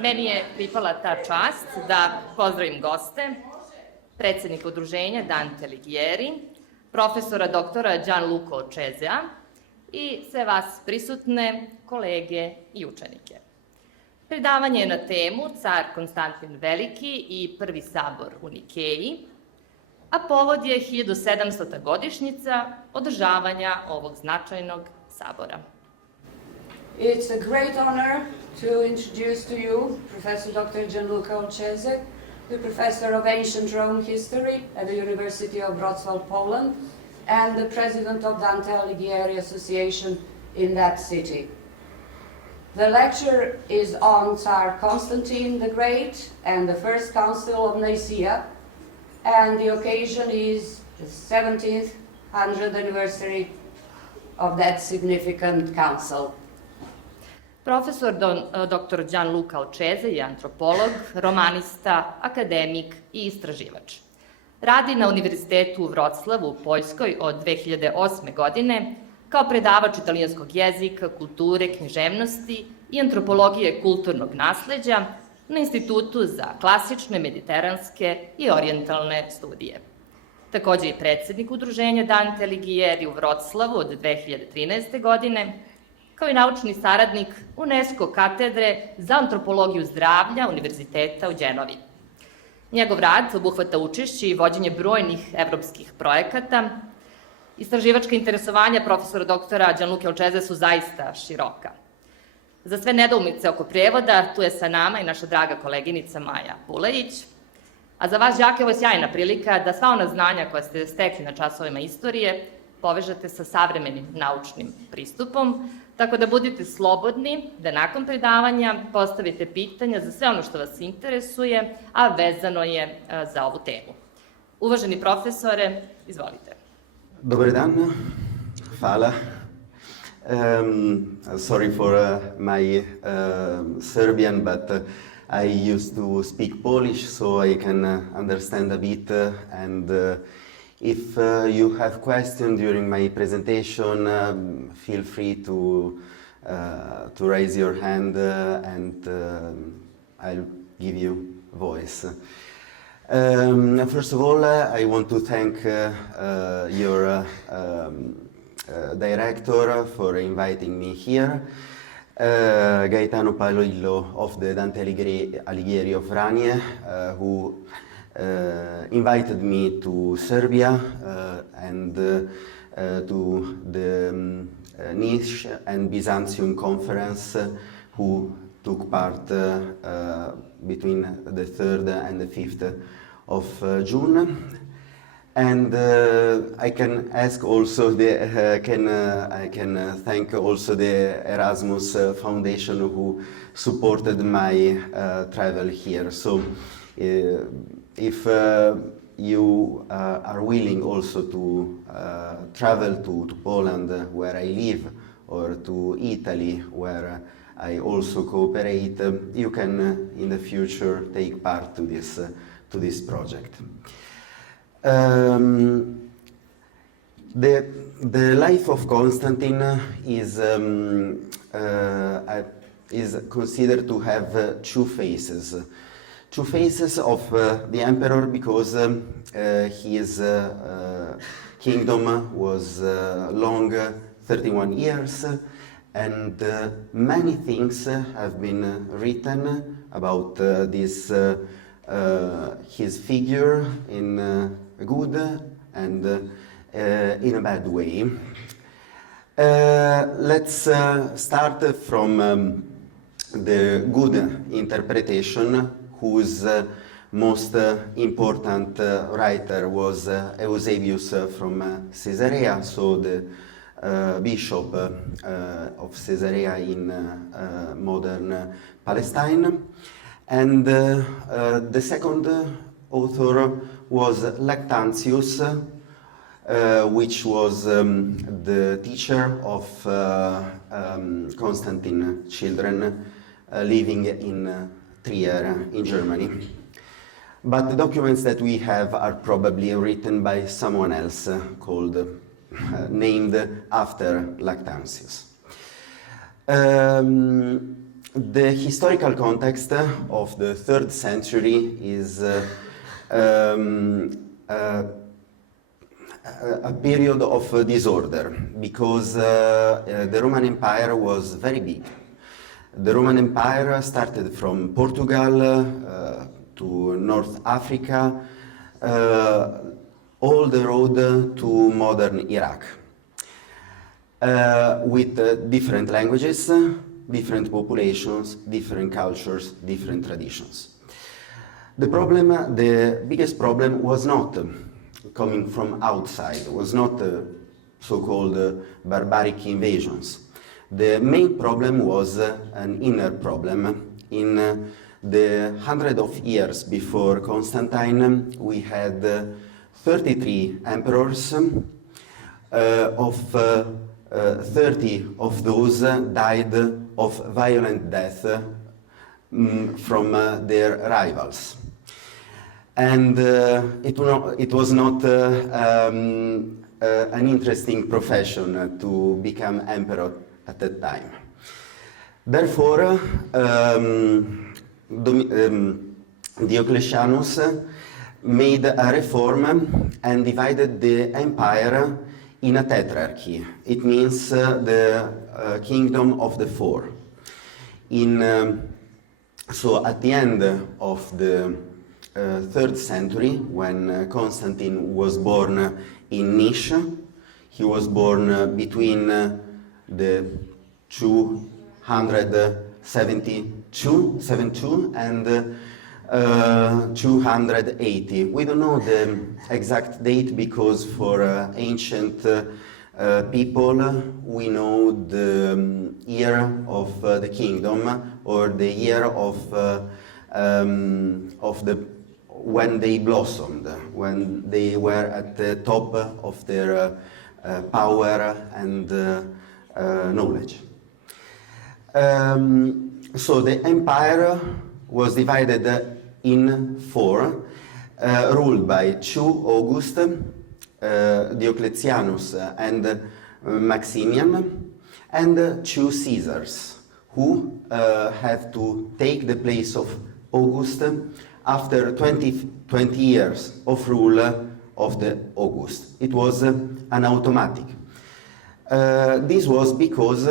Meni je pripala ta čast da pozdravim goste, predsjednika udruženja Dante Aligijeri, profesora doktora Gianluca Ocesea i sve vas prisutne, kolege i učenike. Predavanje je na temu car Konstantin Veliki i Prvi Sabor u Nikeji, a povod je 1700. godišnjica održavanja ovog značajnog sabora. It's a great honor to introduce to you Professor Dr. Gianluca Ocesea, the Professor of Ancient Rome History at the University of Wrocław, Poland, and the President of Dante Alighieri Association in that city. The lecture is on Tsar Constantine the Great and the First Council of Nicaea, and the occasion is the 17th anniversary of that significant council. Profesor dr. Gianluca Ocesea je antropolog, romanista, akademik i istraživač. Radi na Univerzitetu u Wrocławu u Poljskoj od 2008. godine kao predavač italijanskog jezika, kulture, književnosti i antropologije kulturnog nasleđa na Institutu za klasične, mediteranske i orijentalne studije. Takođe je predsjednik udruženja Dante Alighieri u Wrocławu od 2013. godine, kao i naučni saradnik UNESCO katedre za antropologiju zdravlja Univerziteta u Đenovi. Njegov rad obuhvata učešće i vođenje brojnih evropskih projekata. Istraživačka interesovanja profesora doktora Gianluca Ocesea su zaista široka. Za sve nedoumice oko prevoda, tu je sa nama i naša draga koleginica Maja Pulejić. A za vas, đake, ovo je sjajna prilika da sva ona znanja koja ste stekli na časovima istorije povežete sa savremenim naučnim pristupom, tako da budite slobodni da nakon predavanja postavite pitanja za sve ono što vas interesuje, a vezano je za ovu temu. Uvaženi profesore, izvolite. Dobar dan, hvala. Sorry for my Serbian, but I used to speak Polish, so I can understand a bit. And if you have questions during my presentation, feel free to raise your hand, and I'll give you voice. First of all, I want to thank your director for inviting me here, Gaetano Palillo of the Dante Alighieri of Vranje, who invited me to Serbia and to the Niš and Byzantium conference, who took part between the 3rd and the 5th of June. And I can ask also I can thank also the Erasmus Foundation, who supported my travel here. So if you are willing also to travel to Poland, where I live, or to Italy, where I also cooperate, you can in the future take part to this project. The life of Constantine is considered to have two phases. Two phases of the emperor, because his kingdom was long, 31 years, and many things have been written about this his figure in a good and in a bad way. Let's start from the good interpretation, whose most important writer was Eusebius from Caesarea, so the bishop of Caesarea in modern Palestine. And the second author was Lactantius, which was the teacher of Constantine's children living in Trier in Germany. But the documents that we have are probably written by someone else named after Lactantius. the historical context of the 3rd century is a period of disorder, because the Roman Empire was very big. The Roman Empire started from Portugal to North Africa, all the road to modern Iraq, with different languages, different populations, different cultures, different traditions. The biggest problem was not coming from outside, was not so-called barbaric invasions. The main problem was an inner problem. In the 100 of years before Constantine, we had 33 emperors. Of 30 of those died of violent death from their rivals. And it was not an interesting profession to become emperor at that time. Therefore, Diocletianus made a reform and divided the empire in a tetrarchy. It means the kingdom of the four. So at the end of the 3rd century, when Constantine was born in Nice, he was born between the 272 and 280. We don't know the exact date, because for ancient people we know the year of the kingdom, or the year of the when they blossomed, when they were at the top of their power and knowledge. So the empire was divided in four, ruled by 2 Augusts, Diocletianus and Maximian, and 2 Caesars, who have to take the place of August after 20 years of rule of the August. It was an automatic. This was because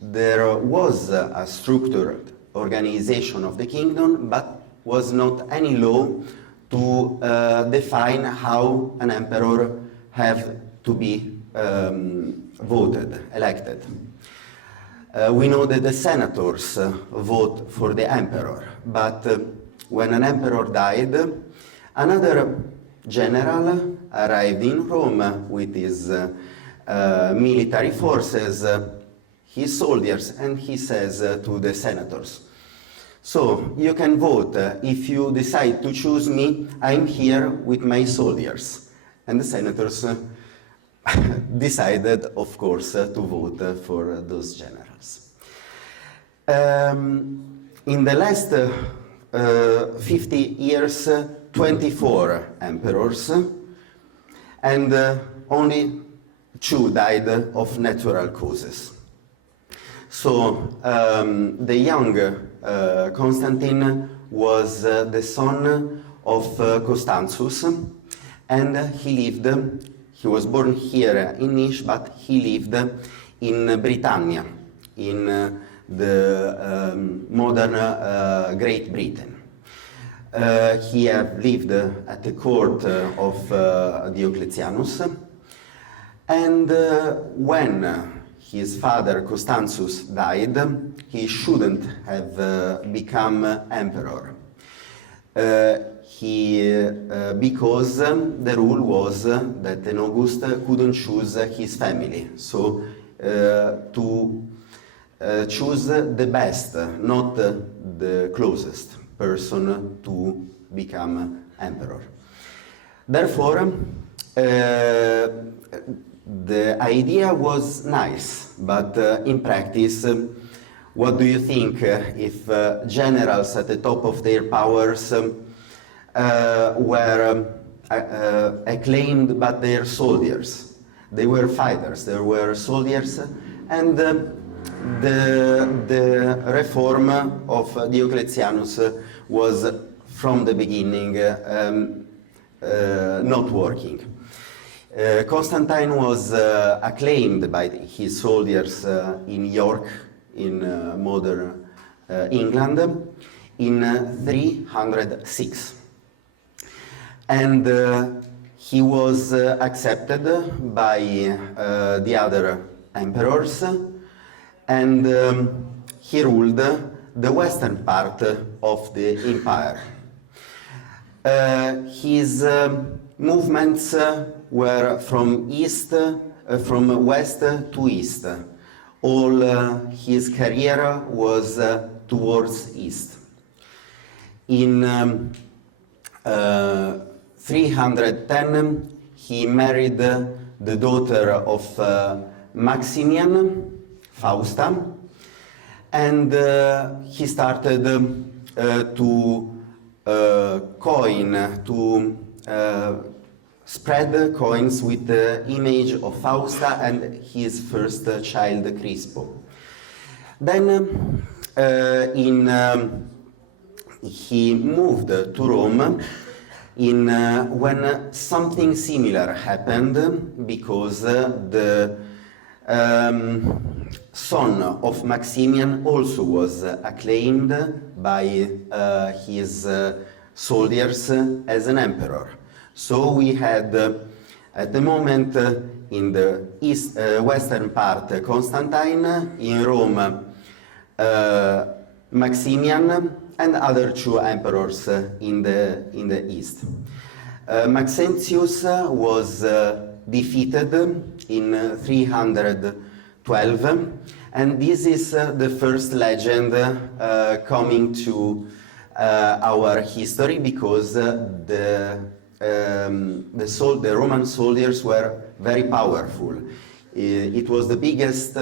there was a structured organization of the kingdom, but was not any law to define how an emperor have to be voted, elected. We know that the senators vote for the emperor, but when an emperor died, another general arrived in Rome with his military forces, his soldiers, and he says to the senators, "So you can vote. If you decide to choose me, I'm here with my soldiers." And the senators decided, of course, to vote for those generals. In the last 50 years, 24 emperors, and only 2 died of natural causes. So the young Constantine was the son of Constantius, and he was born here in Nice, but he lived in Britannia, in the modern Great Britain. He had lived at the court of Diocletianus, and when his father Constantius died, he shouldn't have become emperor. Because the rule was that an August couldn't choose his family. So to choose the best, not the closest person to become emperor. Therefore, the idea was nice, but in practice, what do you think if generals at the top of their powers were acclaimed by their soldiers? They were fighters, they were soldiers, and the reform of Diocletianus was from the beginning not working. Constantine was acclaimed by his soldiers in York, in modern England, in 306. And he was accepted by the other emperors, and he ruled the western part of the empire. His movements were from west to east. All his career was towards east. In 310, he married the daughter of Maximian, Fausta, and he started to spread coins with the image of Fausta and his first child, Crispo. Then he moved to Rome when something similar happened, because the son of Maximian also was acclaimed by his soldiers as an emperor. So we had at the moment in the western part Constantine, in Rome Maximian, and other two emperors in the east. Maxentius was defeated in 312, and this is the first legend coming to our history, because the Roman soldiers were very powerful. It was the biggest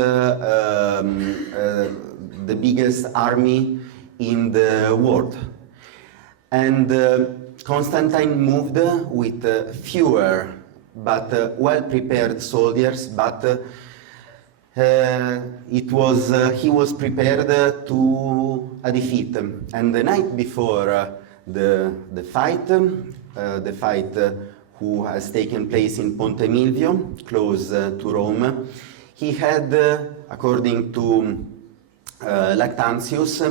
army in the world, and Constantine moved with fewer but well-prepared soldiers, but he was prepared to a defeat. And the night before the fight who has taken place in Ponte Milvio, close to Rome, he had, according to Lactantius,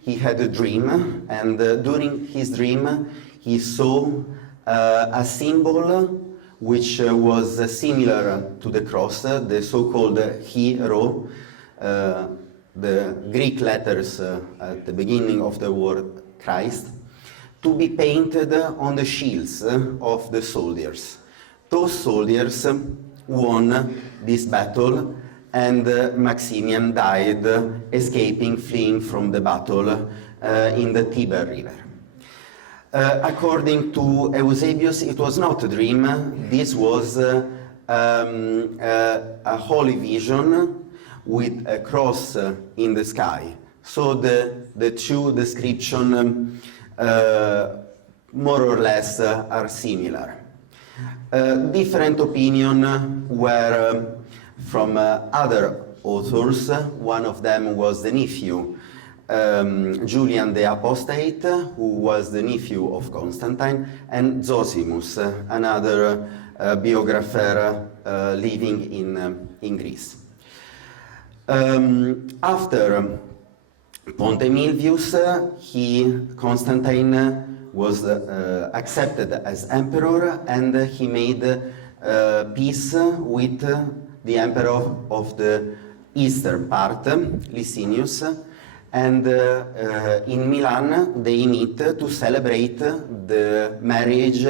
he had a dream, and during his dream he saw a symbol which was similar to the cross, the so-called hero, the Greek letters at the beginning of the word Christ, to be painted on the shields of the soldiers. Those soldiers won this battle, and Maximian died, fleeing from the battle in the Tiber River. According to Eusebius, it was not a dream. This was a holy vision with a cross in the sky. So the two descriptions more or less are similar. Different opinions were from other authors. One of them was the nephew, Julian the Apostate, who was the nephew of Constantine, and Zosimus, another biographer living in Greece. After Ponte Milvius, Constantine was accepted as emperor, and he made peace with the emperor of the eastern part, Licinius, and in Milan they meet to celebrate the marriage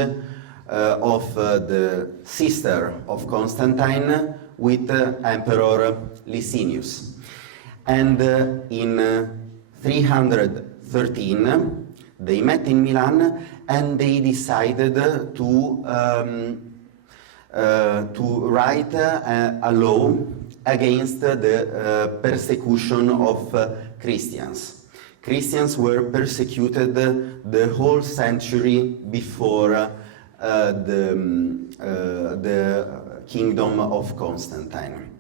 of the sister of Constantine with Emperor Licinius. And in 313 they met in Milan, and they decided to write a law against the persecution of Christians. Christians were persecuted the whole century before the kingdom of Constantine.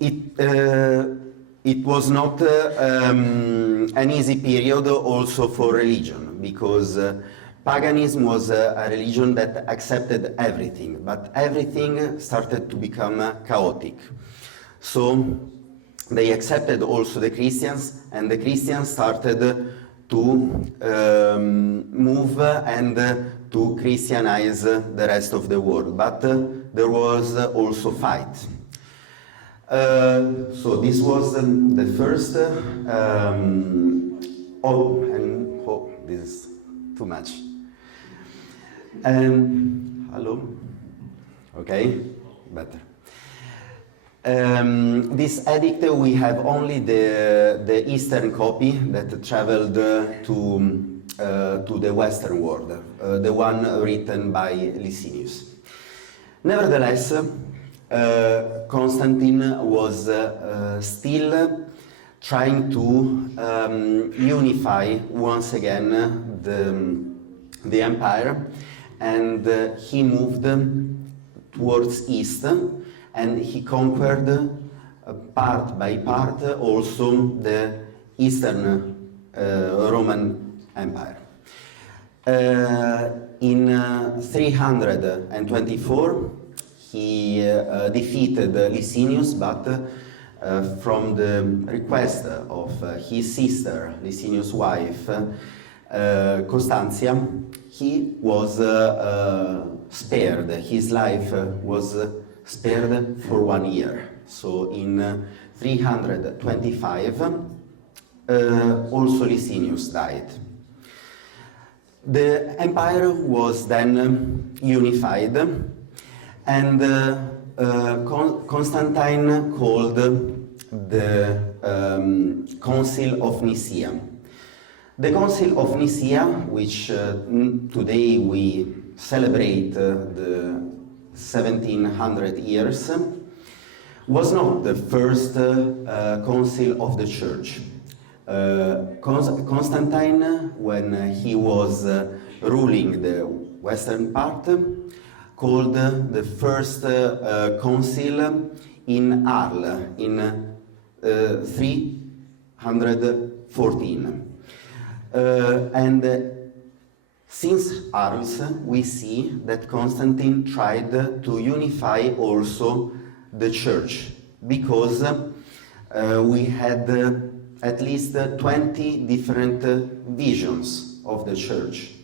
it was not an easy period also for religion, because paganism was a religion that accepted everything, but everything started to become chaotic. So they accepted also the Christians, and the Christians started to move and to Christianize the rest of the world, but there was also fight. So this was the first. This is too much. Hello. Okay, better. This edict, we have only the Eastern copy that traveled to the Western world, the one written by Licinius. Nevertheless, Konstantin was still trying to unify once again the empire, and he moved towards east, and he conquered part by part also the Eastern Roman Empire. In 324, he defeated Licinius, but from the request of his sister, Licinius' wife, Constantia, he was spared. His life was spared for 1 year. So in 325, also Licinius died. The empire was then unified, and Constantine called the Council of Nicaea. The Council of Nicaea, which today we celebrate the 1700 years, was not the first council of the church. Constantine, when he was ruling the western part, called the first council in Arles in 314. And since Arles, we see that Constantine tried to unify also the church, because we had at least 20 different visions of the church.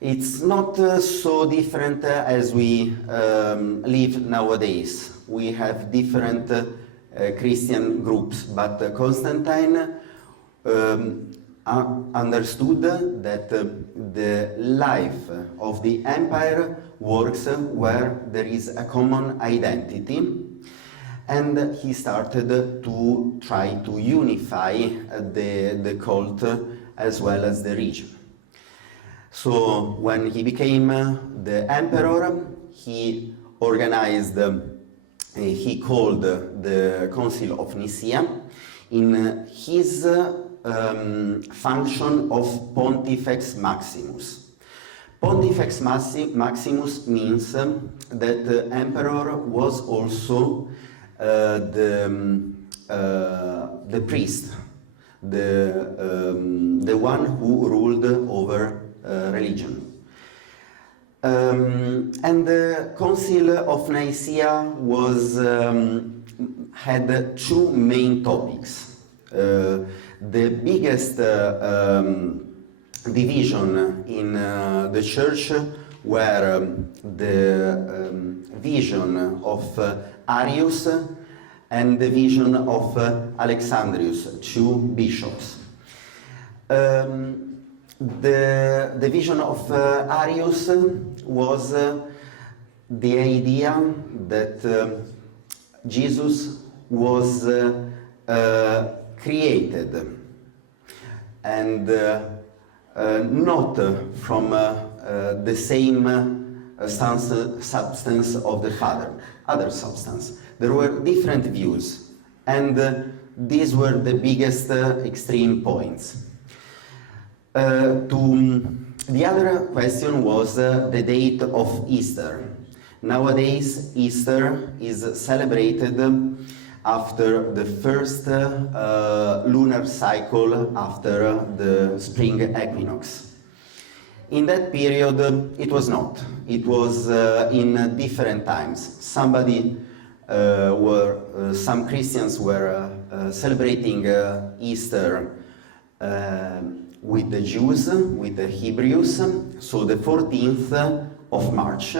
It's not so different as we live nowadays. We have different Christian groups, but Constantine understood that the life of the empire works where there is a common identity, and he started to try to unify the cult as well as the region. So when he became the emperor, he organized, he called the Council of Nicaea in his function of Pontifex Maximus. Pontifex Maximus means that the emperor was also the priest, the one who ruled over religion. And the Council of Nicaea was had two main topics. The biggest division in the church were the vision of Arius and the vision of Alexandrius, two bishops. The vision of Arius was the idea that Jesus was created and not from the same substance of the Father, other substance. There were different views, and these were the biggest extreme points. The other question was the date of Easter. Nowadays, Easter is celebrated after the first lunar cycle after the spring equinox. In that period, it was not. It was in different times. Some Christians were celebrating Easter with the Jews, with the Hebrews, so the 14th of March.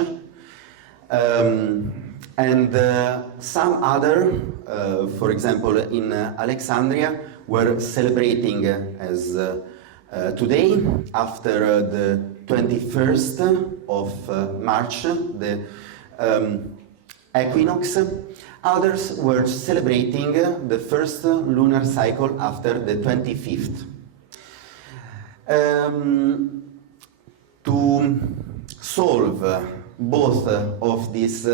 And some other, for example, in Alexandria, were celebrating as today, after the 21st of March, the equinox. Others were celebrating the first lunar cycle after the 25th. To solve both of these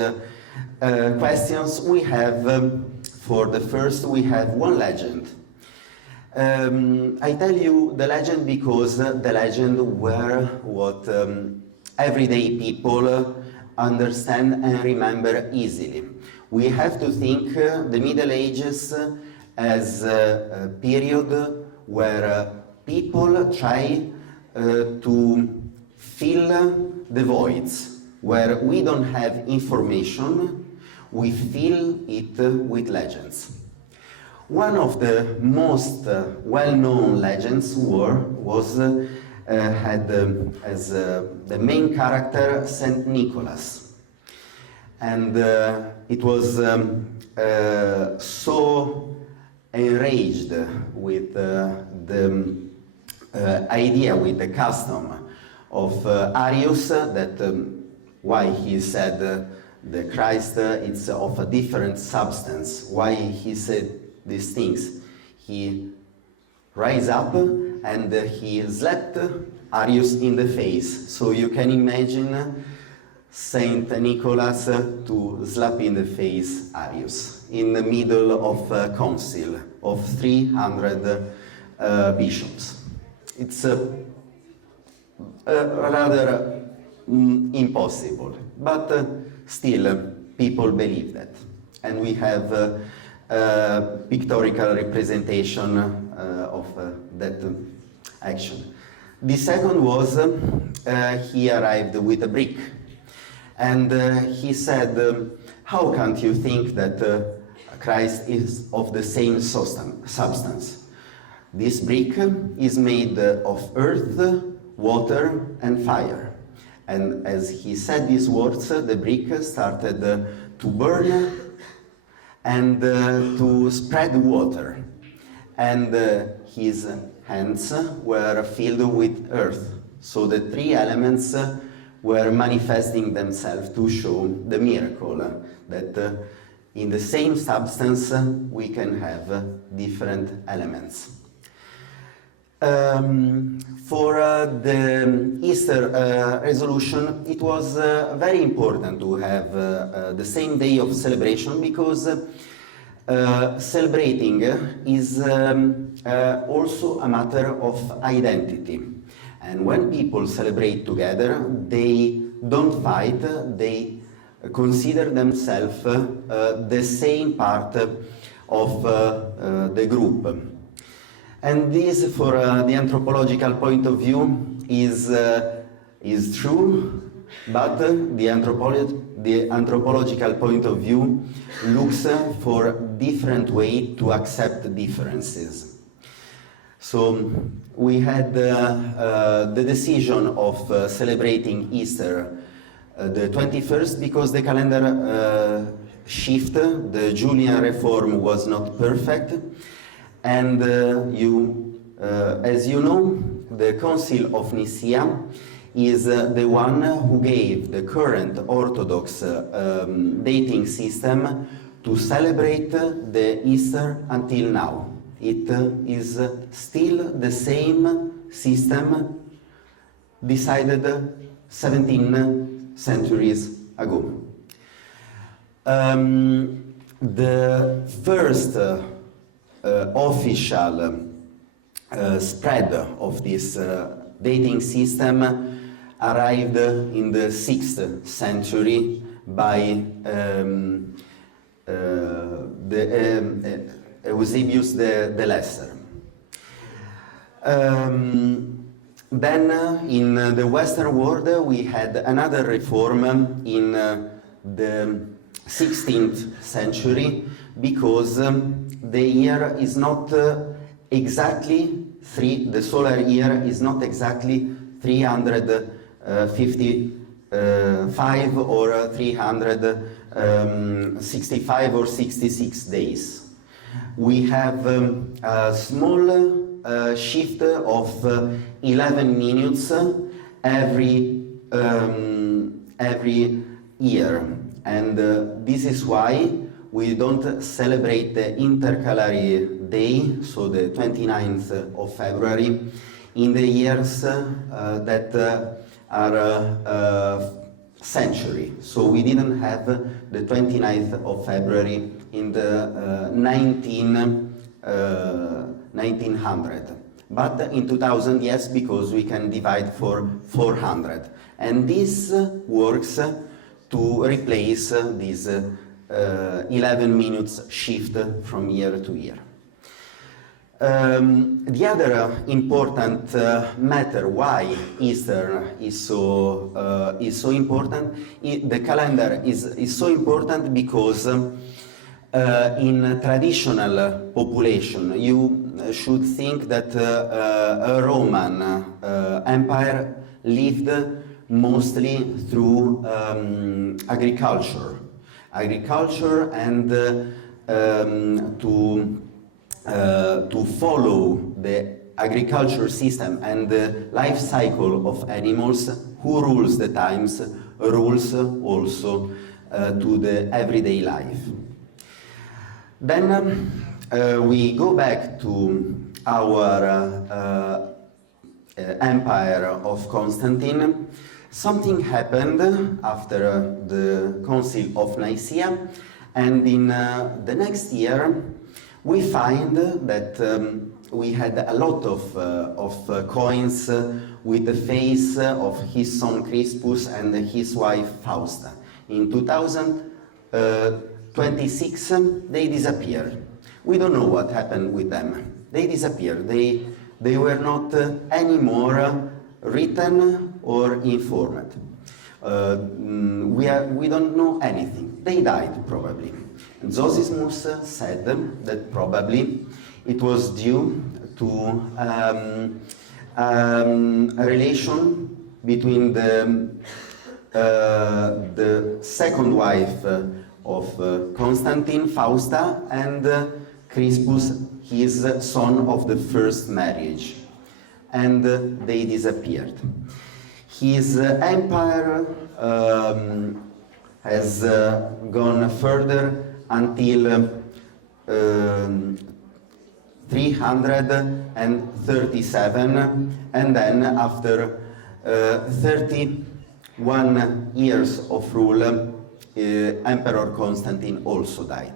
questions, we have, for the first, we have one legend. I tell you the legend because the legend were what everyday people understand and remember easily. We have to think the Middle Ages as a period where people try to fill the voids, where we don't have information, we fill it with legends. One of the most well-known legends had as the main character Saint Nicholas. And it was so enraged with the idea, with the custom of Arius, that why he said the Christ is of a different substance, why he said these things. He rise up and he slapped Arius in the face. So you can imagine Saint Nicholas to slap in the face Arius in the middle of a council of 300 bishops. It's rather impossible, but still people believe that. And we have pictorial representation of that action. The second was he arrived with a brick, and he said, how can't you think that Christ is of the same substance? This brick is made of earth, water, and fire. And as he said these words, the brick started to burn and to spread water. And his hands were filled with earth. So the three elements were manifesting themselves to show the miracle that in the same substance we can have different elements. For the Easter resolution, it was very important to have the same day of celebration, because celebrating is also a matter of identity. And when people celebrate together, they don't fight, they consider themselves the same part of the group. And this, for the anthropological point of view, is true, but the anthropological point of view looks for different way to accept differences. So we had the decision of celebrating Easter the 21st because the calendar shift, the Julian reform was not perfect. And as you know, the Council of Nicaea is the one who gave the current Orthodox dating system to celebrate the Easter until now. It is still the same system decided 17 centuries ago. The first official spread of this dating system arrived in the 6th century by Eusebius the Lesser. Then in the Western world we had another reform in the 16th century, because the year is not exactly the solar year is not exactly 355 or 365 or 66 days. We have a small shift of 11 minutes every year, and this is why we don't celebrate the intercalary day, so the 29th of February, in the years that are century. So we didn't have the 29th of February in the 1900. But in 2000, yes, because we can divide for 400. And this works to replace this 11 minutes shift from year to year. The other important matter why Easter is so important, the calendar is so important because in traditional population you should think that a Roman Empire lived mostly through agriculture and to follow the agriculture system and the life cycle of animals. Who rules the times rules also to the everyday life. Then we go back to our empire of Constantine. Something happened after the Council of Nicaea, and in the next year we find that we had a lot of coins with the face of his son Crispus and his wife Fausta. In 2026 they disappeared. We don't know what happened with them. They disappeared. They were not anymore written or informed. We don't know anything. They died probably. Zosimus said that probably it was due to a relation between the second wife of Constantine, Fausta, and Crispus, his son of the first marriage, and they disappeared. His empire has gone further until 337, and then after 31 years of rule, Emperor Constantine also died.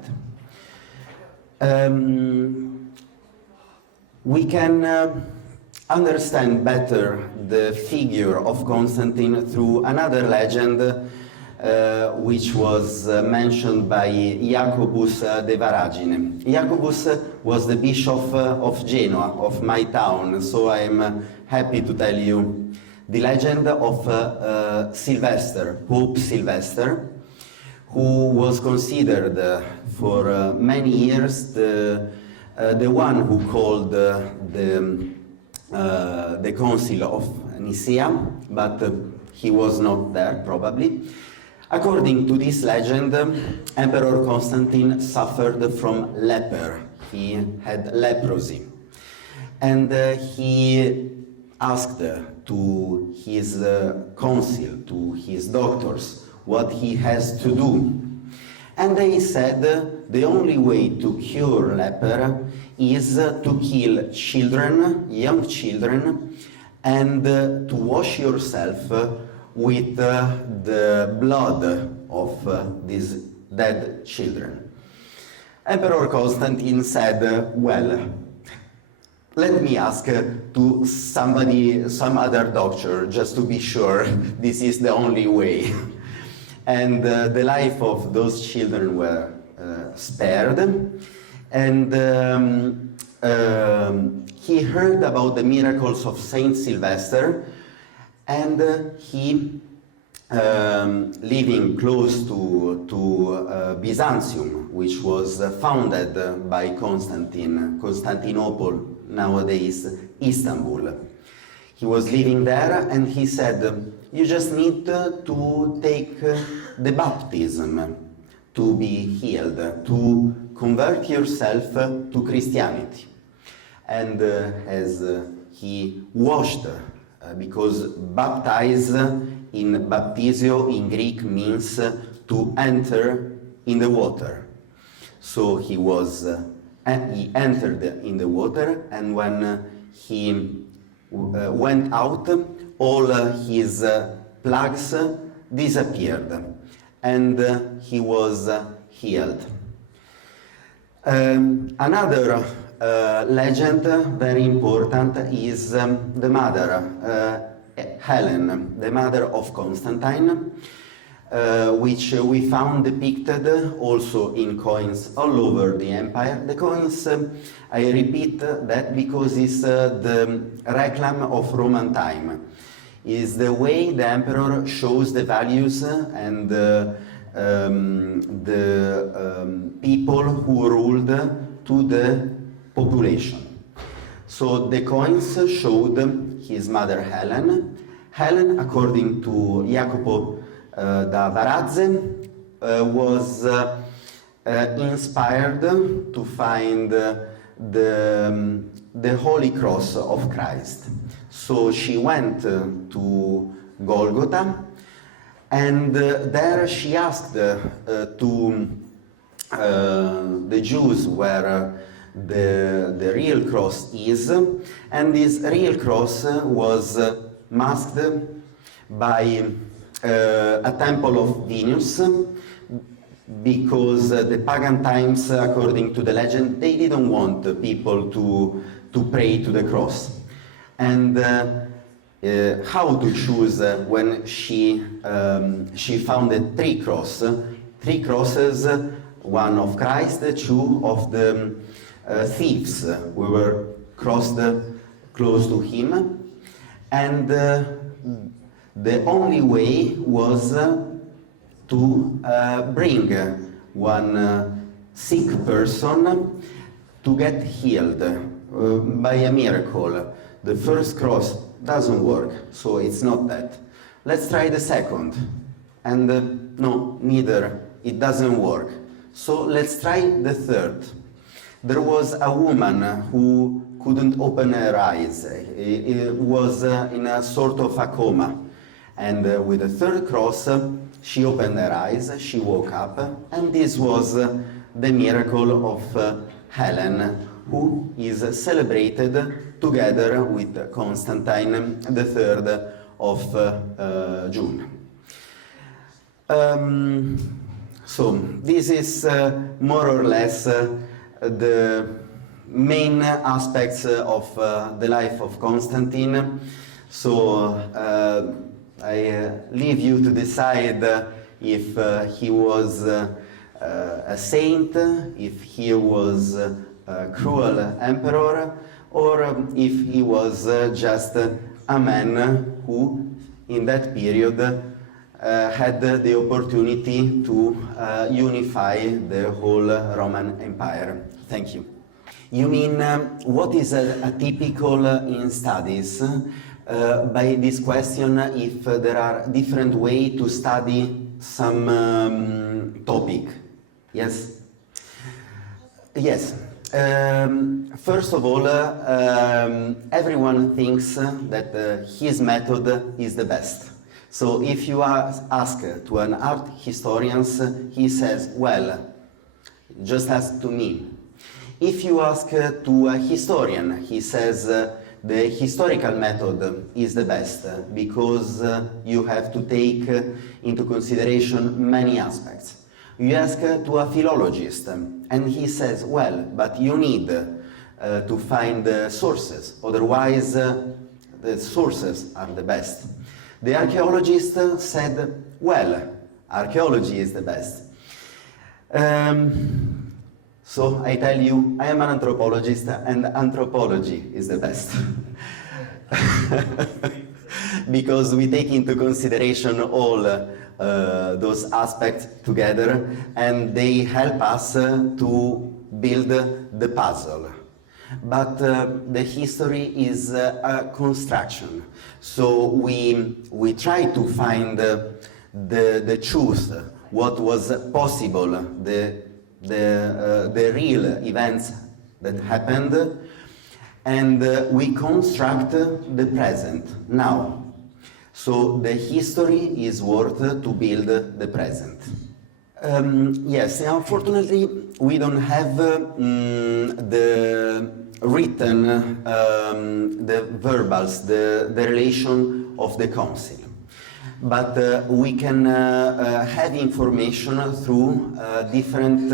We can understand better the figure of Constantine through another legend which was mentioned by Jacobus de Varagine. Jacobus was the bishop of Genoa, of my town, so I'm happy to tell you the legend of Sylvester, Pope Sylvester, who was considered for many years the one who called the Council of Nicaea, but he was not there probably. According to this legend, Emperor Constantine suffered from leper. He had leprosy, and he asked to his council, to his doctors, what he has to do. And they said the only way to cure leper is to kill children, young children, and to wash yourself with the blood of these dead children. Emperor Constantine said, well, let me ask to somebody, some other doctor, just to be sure this is the only way. And the life of those children were spared, and he heard about the miracles of Saint Sylvester, and he, living close to Byzantium, which was founded by Constantin, Constantinople, nowadays Istanbul. He was living there, and he said, you just need to take the baptism to be healed, to convert yourself to Christianity. And as he washed, because baptize in baptisio in Greek means to enter in the water. So he entered in the water, and when he went out, all his plagues disappeared, and he was healed. Another legend, very important, is the mother, Helen, the mother of Constantine, which we found depicted also in coins all over the empire. The coins, I repeat that because it's the reclam of Roman time. Is the way the emperor shows the values and the people who ruled to the population. So the coins showed his mother Helen. Helen, according to Jacopo da Varazze, was inspired to find the Holy Cross of Christ. So she went to Golgotha, and there she asked to the Jews where the real cross is, and this real cross was masked by a temple of Venus, because the pagan times, according to the legend, they didn't want the people to pray to the cross. And how to choose when she founded three crosses, one of Christ, two of the thieves who were crossed close to him, and the only way was to bring one sick person to get healed by a miracle. The first cross doesn't work, so it's not that. Let's try the second. And no, neither. It doesn't work. So let's try the third. There was a woman who couldn't open her eyes. It was in a sort of a coma. And with the third cross, she opened her eyes, she woke up, and this was the miracle of Helen, who is celebrated together with Constantine the 3rd of June. So this is more or less the main aspects of the life of Constantine. So I leave you to decide if he was a saint, if he was a cruel emperor, or if he was just a man who, in that period, had the opportunity to unify the whole Roman Empire. Thank you. You mean what is atypical in studies? By this question, if there are different ways to study some topic. Yes? Yes. First of all, everyone thinks that his method is the best. So if you ask to an art historian, he says, well, just ask to me. If you ask to a historian, he says the historical method is the best because you have to take into consideration many aspects. You ask to a philologist, and he says, well, but you need to find sources, otherwise the sources are the best. The archaeologist said, well, archaeology is the best. So I tell you, I am an anthropologist, and anthropology is the best. Because we take into consideration all those aspects together, and they help us to build the puzzle. But the history is a construction. So we try to find the truth, what was possible, the real events that happened, and we construct the present now. So the history is worth to build the present. Yes, unfortunately, we don't have the written, the verbals, the relation of the council. But we can have information through different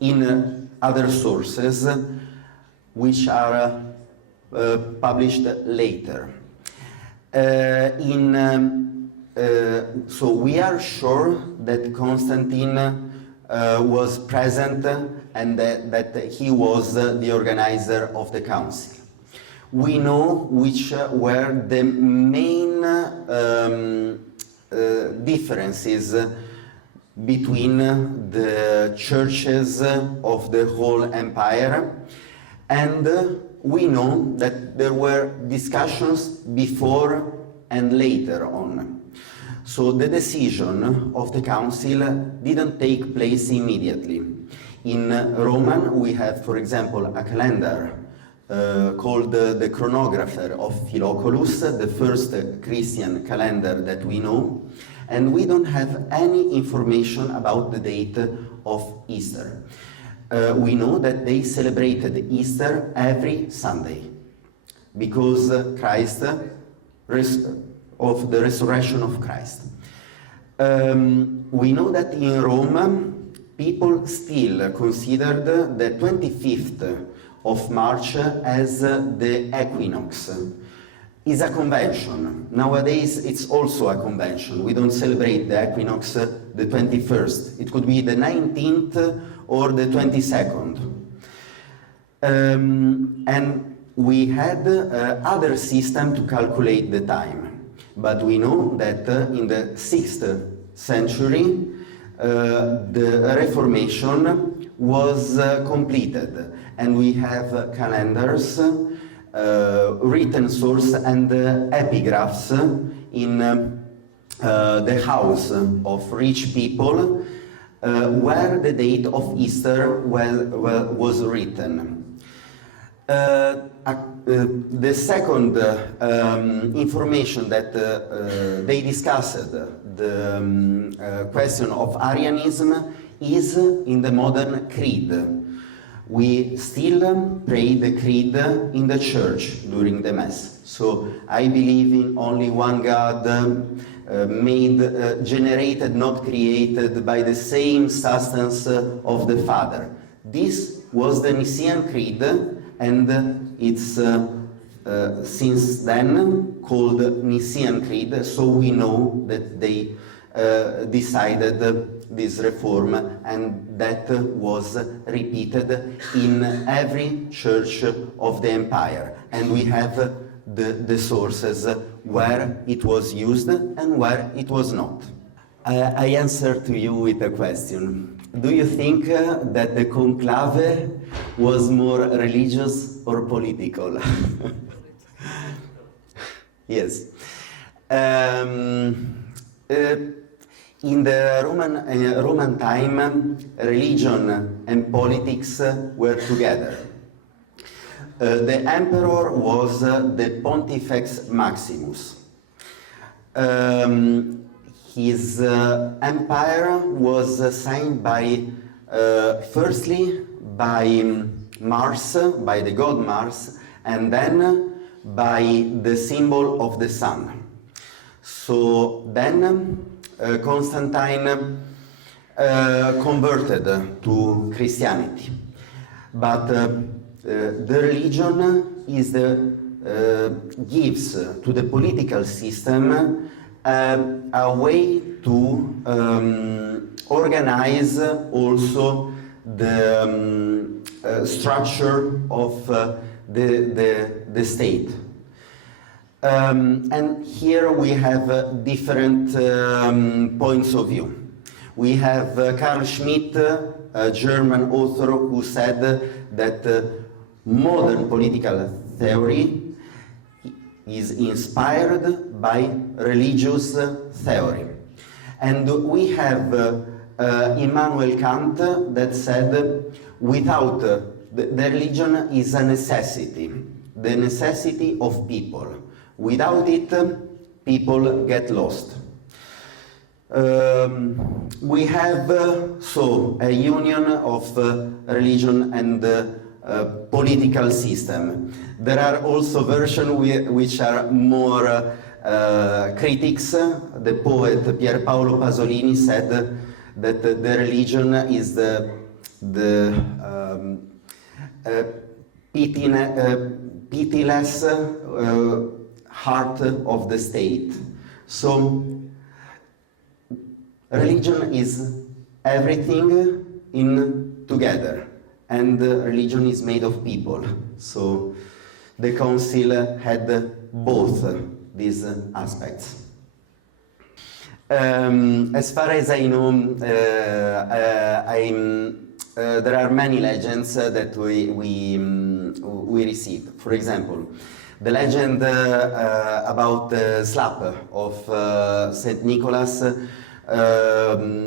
in other sources which are published later. So we are sure that Konstantin was present and that he was the organizer of the council. We know which were the main differences between the churches of the whole empire, and we know that there were discussions before and later on. So the decision of the council didn't take place immediately. In Roman, we have, for example, a calendar called the chronographer of Philocolus, the first Christian calendar that we know, and we don't have any information about the date of Easter. We know that they celebrated Easter every Sunday because Christ, of the resurrection of Christ. We know that in Rome, people still considered the 25th of March as the equinox. It's a convention. Nowadays, it's also a convention. We don't celebrate the equinox the 21st. It could be the 19th or the 22nd. And we had other system to calculate the time. But we know that in the 6th century, the Reformation was completed. And we have calendars, written source, and epigraphs in the house of rich people, where the date of Easter was written. The second information that they discussed, the question of Arianism, is in the modern creed. We still pray the creed in the church during the Mass. So I believe in only one God, generated, not created, by the same substance of the Father. This was the Nicene Creed, and it's since then called Nicene Creed, so we know that they decided this reform, and that was repeated in every church of the empire. And we have the sources where it was used and where it was not. I answer to you with a question. Do you think that the conclave was more religious or political? Yes. In the Roman time, religion and politics were together. The emperor was the Pontifex Maximus. His empire was signed by, firstly, by Mars, by the god Mars, and then by the symbol of the sun. So then Constantine converted to Christianity. But the religion is gives to the political system a way to organize also the structure of the state. And here we have different points of view. We have Carl Schmitt, a German author, who said that modern political theory is inspired by religious theory. And we have Immanuel Kant that said, without the religion is a necessity, the necessity of people. Without it, people get lost. We have so a union of religion and political system. There are also versions which are more critics. The poet Pier Paolo Pasolini said that the religion is the pitiless heart of the state. So religion is everything in together, and religion is made of people. So the council had both these aspects. As far as I know, there are many legends that we receive. For example, the legend about the slap of Saint Nicholas.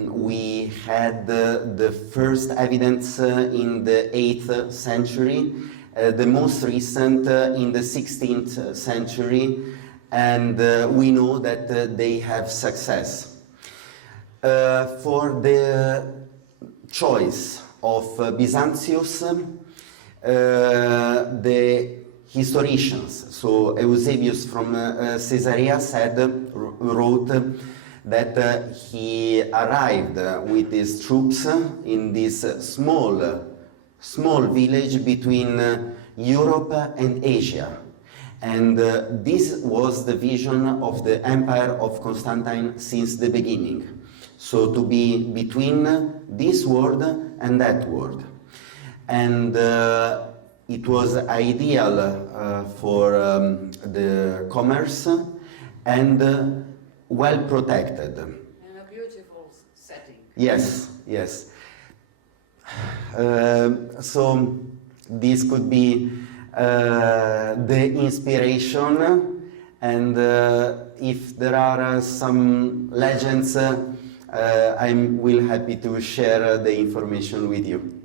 We had the first evidence in the 8th century, the most recent in the 16th century, and we know that they have success. For the choice of Byzantius, the historians, so Eusebius from Caesarea wrote that he arrived with his troops in this small village between Europe and Asia. And this was the vision of the empire of Constantine since the beginning. So to be between this world and that world. And it was ideal for the commerce and well protected. And a beautiful setting. Yes, yes. So this could be the inspiration, and if there are some legends, I'm happy to share the information with you.